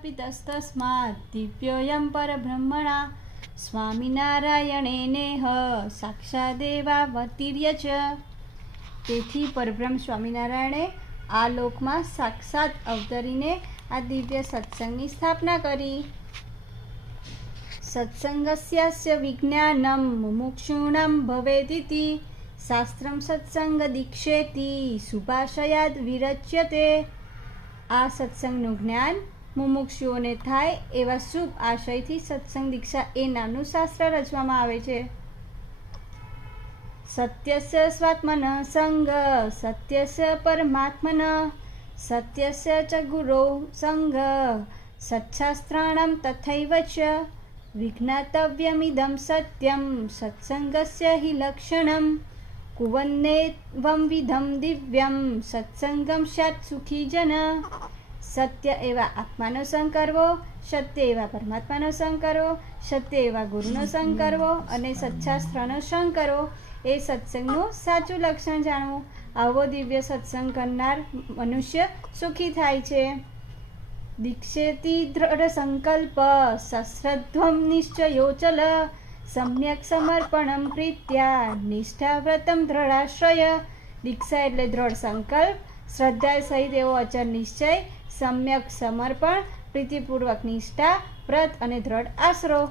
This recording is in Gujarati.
સ્થાપિતस्तस्मात् દિવ્યોયમ પરબ્રહ્મણા સ્વામિનારાયણેનેહ સાક્ષાદેવાવતીર્ય ચ. તેથી પરબ્રહ્મ સ્વામિનારાયણે આ લોકમાં સાક્ષાત અવતરીને આ દિવ્ય સત્સંગની સ્થાપના કરી. સત્સંગસ્યાસ્ય વિજ્ઞાનમ મુમુક્ષૂણાં ભવેદિતિ શાસ્ત્રમ સત્સંગ દીક્ષેતિ સુભાષયાદ વિરચ્યતે. આ સત્સંગનું જ્ઞાન મુમુક્ષુઓને થાય એવા શુભ આશયથી સત્સંગ દીક્ષા એ નામનું શાસ્ત્ર રચવામાં આવે છે. સત્યસ્ય સ્વાત્મન સંગ સત્યસ્ય પરમાત્મન સત્યસ્ય ચ ગુરૌ સંગ સત્શાસ્ત્રાણાં તથૈવ ચ વિજ્ઞાતવ્યમિદં સત્યં સત્સંગસ્ય હિ લક્ષણં કુવન્નેવં વિધમ દિવ્યમ સત્સંગમ સ્યાત્ સુખી જન. સત્ય એવા આત્માનો સંગ કરવો, સત્ય એવા પરમાત્માનો સંગ કરવો, સત્ય એવા ગુરુનો સંગ કરવો અને સત્શાસ્ત્રનો સંગ કરવો એ સત્સંગનું સાચું લક્ષણ જાણવું. આવો દિવ્ય સત્સંગ કરનાર મનુષ્ય સુખી થાય છે. દીક્ષેતિ દ્રઢ સંકલ્પ સશ્રદ્ધ્વમ નિશ્ચયોચલ સમ્યક સમર્પણમ પ્રીત્યા નિષ્ઠાવ્રતમ દ્રઢાશ્રય. દીક્ષા એટલે દ્રઢ સંકલ્પ, શ્રદ્ધા સહિત એવો અચળ નિશ્ચય, સમ્યક સમર્પણ, પ્રીતિપૂર્વક નિષ્ઠા, વ્રત અને દ્રઢ આશરો.